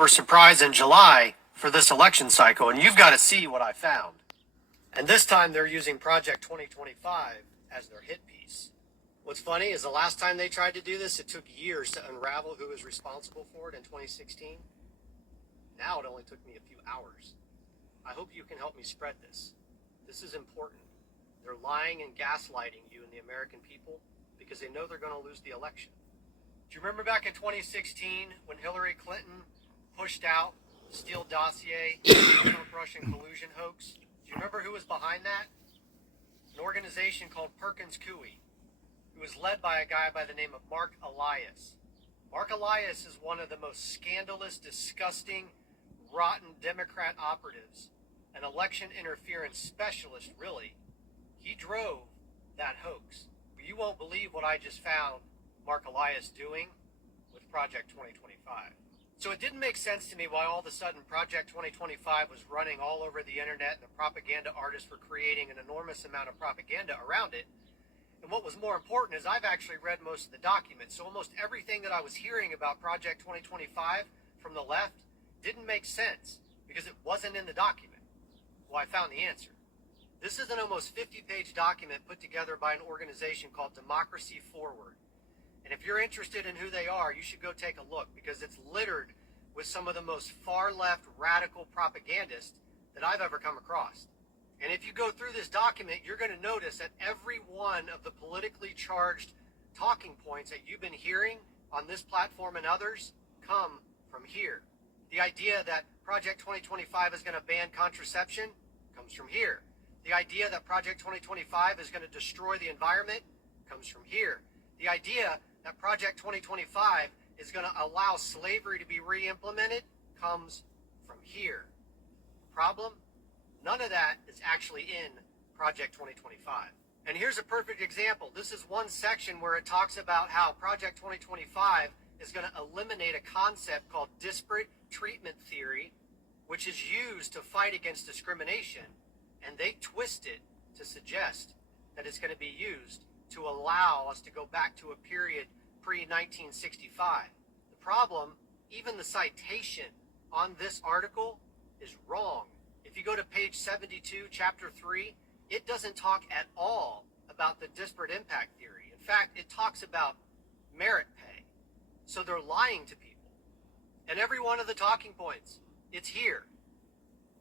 Were surprised in July for this election cycle, and you've got to see what I found. And this time they're using Project 2025 as their hit piece. What's funny is the last time they tried to do this, it took years to unravel who was responsible for it in 2016. Now it only took me a few hours. I hope you can help me spread this. This is important. They're lying and gaslighting you and the American people because they know they're going to lose the election. Do you remember back in 2016 when Hillary Clinton pushed out the Steele dossier, Trump-Russian collusion hoax? Do you remember who was behind that? An organization called Perkins Coie, who was led by a guy by the name of Mark Elias. Mark Elias is one of the most scandalous, disgusting, rotten Democrat operatives, an election interference specialist, really. He drove that hoax. But you won't believe what I just found Mark Elias doing with Project 2025. So it didn't make sense to me why all of a sudden Project 2025 was running all over the internet and the propaganda artists were creating an enormous amount of propaganda around it. And what was more important is I've actually read most of the documents. So almost everything that I was hearing about Project 2025 from the left didn't make sense because it wasn't in the document. Well, I found the answer. This is an almost 50-page document put together by an organization called Democracy Forward. And if you're interested in who they are, you should go take a look because it's littered with some of the most far-left radical propagandists that I've ever come across. And if you go through this document, you're going to notice that every one of the politically charged talking points that you've been hearing on this platform and others come from here. The idea that Project 2025 is going to ban contraception comes from here. The idea that Project 2025 is going to destroy the environment comes from here. The idea that Project 2025 is going to allow slavery to be re-implemented comes from here. Problem? None of that is actually in Project 2025. And here's a perfect example. This is one section where it talks about how Project 2025 is going to eliminate a concept called disparate treatment theory, which is used to fight against discrimination. And they twist it to suggest that it's going to be used to allow us to go back to a period pre-1965. The problem, even the citation on this article is wrong. If you go to page 72, chapter 3, it doesn't talk at all about the disparate impact theory. In fact, it talks about merit pay. So they're lying to people. And every one of the talking points, it's here.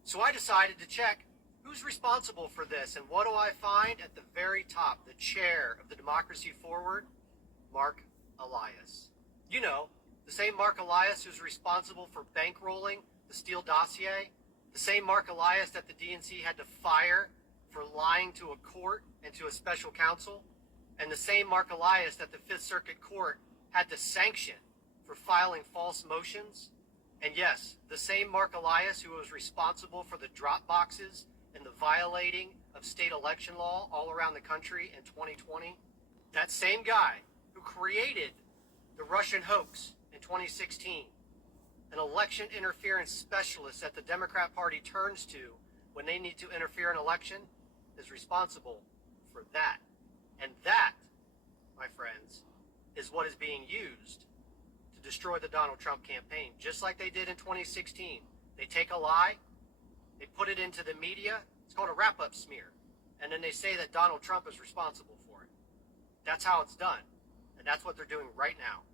So I decided to check who's responsible for this, and what do I find at the very top? The chair of the Democracy Forward, Mark Elias. You know, the same Mark Elias who's responsible for bankrolling the Steele dossier, the same Mark Elias that the DNC had to fire for lying to a court and to a special counsel, and the same Mark Elias that the Fifth Circuit Court had to sanction for filing false motions. And yes, the same Mark Elias who was responsible for the drop boxes and the violating of state election law all around the country in 2020. That same guy who created the Russian hoax in 2016, an election interference specialist that the Democrat Party turns to when they need to interfere in an election, is responsible for that. And that, my friends, is what is being used to destroy the Donald Trump campaign, just like they did in 2016. They take a lie, they put it into the media. It's called a wrap-up smear. And then they say that Donald Trump is responsible for it. That's how it's done. And that's what they're doing right now.